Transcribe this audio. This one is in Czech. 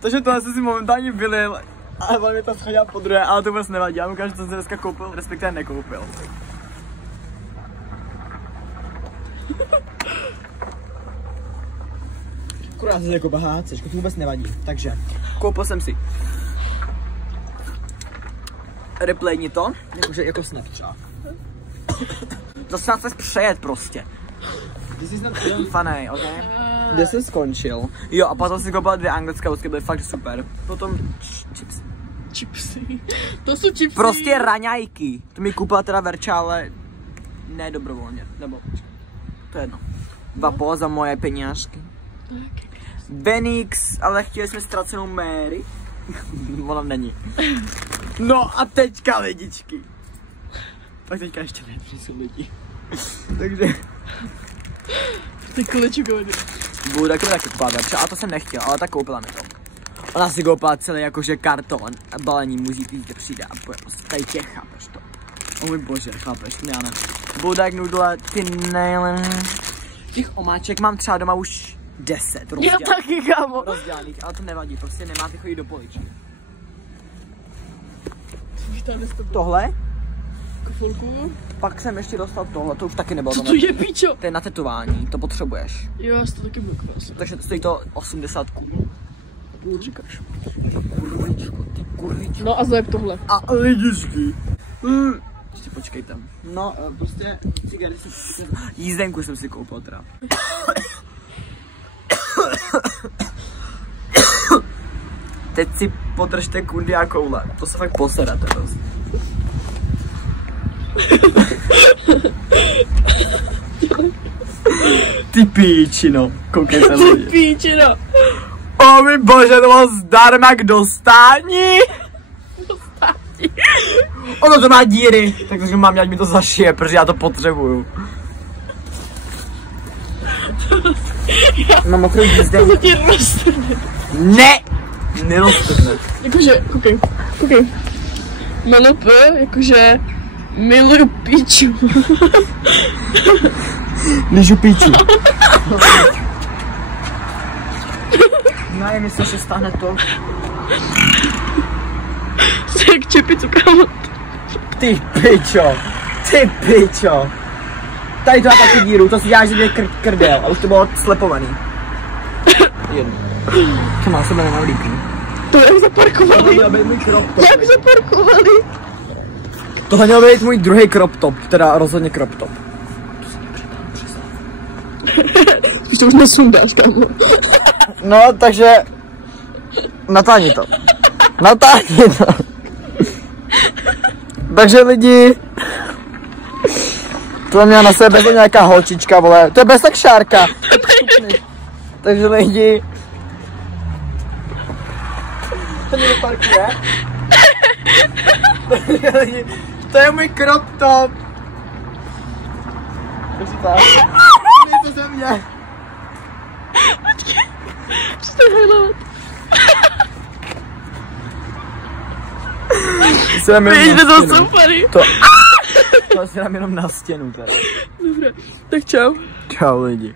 Takže tohle jsem si momentálně vylil, ale on mi to schodil po druhé, ale to vůbec nevadí. Já mu ukážu, co jsem dneska koupil, respektive nekoupil. Akorát se jako bahácečko, to vůbec nevadí. Takže, koupil jsem si replayni to, jakože jako Snapchat. To se nás přejet prostě. Funny, ok? Kde jsem skončil? Jo, a potom si koupil 2 anglické vodky, byly fakt super. Potom chipsy. Chipsy. To jsou chipsy. Prostě raňajky. To mi koupila teda Verča, ale ne dobrovolně, nebo to je jedno. 2,5 za moje peněžky. Benix, ale chtěli jsme ztracenou Mary. Ona není. No a teďka lidičky. Tak teďka ještě ne, jsou lidi. Takže ty kolečkovody. budu taky koupila Verča, ale to jsem nechtěl, ale tak koupila mi to. Ona si koupila celý jakože karton, balení můží víc přijde a tady tě, chápeš to. O můj bože, chápeš, já ne. Budak nudle, ty nejlen. Těch omáček mám třeba doma už 10 rozdělaných. Já taky, kámo. Rozdělaných, ale to nevadí, prostě nemáte chodit do poličky. Tohle? Kofolku. Pak jsem ještě dostal tohle, to už taky nebylo. Co to je, píčo? To je na tetování, to potřebuješ. Jo, já si to taky budu krásat. Takže stojí to 80 kůl. Říkáš. Ty kurvičko. No a zajeb tohle. A lidičky. Ještě počkejte. No, prostě jízdenku jsem si koupil teda. Teď si podržte kundy a koule. To se fakt poserete dost. Ty píčino. Koukejte lidi. Ty píčino. O můj bože, to bylo zdarma k dostání. Ono to má díry, takže mám dělat mi to zašije, protože já to potřebuju. Mám mokrou jízdenku. To ti roztrhne. Ne! Neroztrhne. Jakože, koukej. Jméno P, jakože miluju píču. Lížu píču. Ne, myslím, že stáhne to. Jsi jak čepicu, kámo. Ty pičo. Tady to má taky díru, to si děláš, že je krdel a už to bylo slepovaný. Jedno. Co má sebe nemám lípí. To jak zaparkovali. Jak zaparkovali. Tohle měl být můj druhý crop top, teda rozhodně crop top. To už nesundáš, kámo. No, takže natáhni to. Takže lidi, to měla na sebe bez nějaká holčička, vole, to je bez tak šárka. Takže lidi, to mě parkuje. To je můj crop top. To ze mě. Přestaň hejlovat. Víš, to jsou funny. To si dám jenom na stěnu tady. Dobré, tak čau. Čau lidi.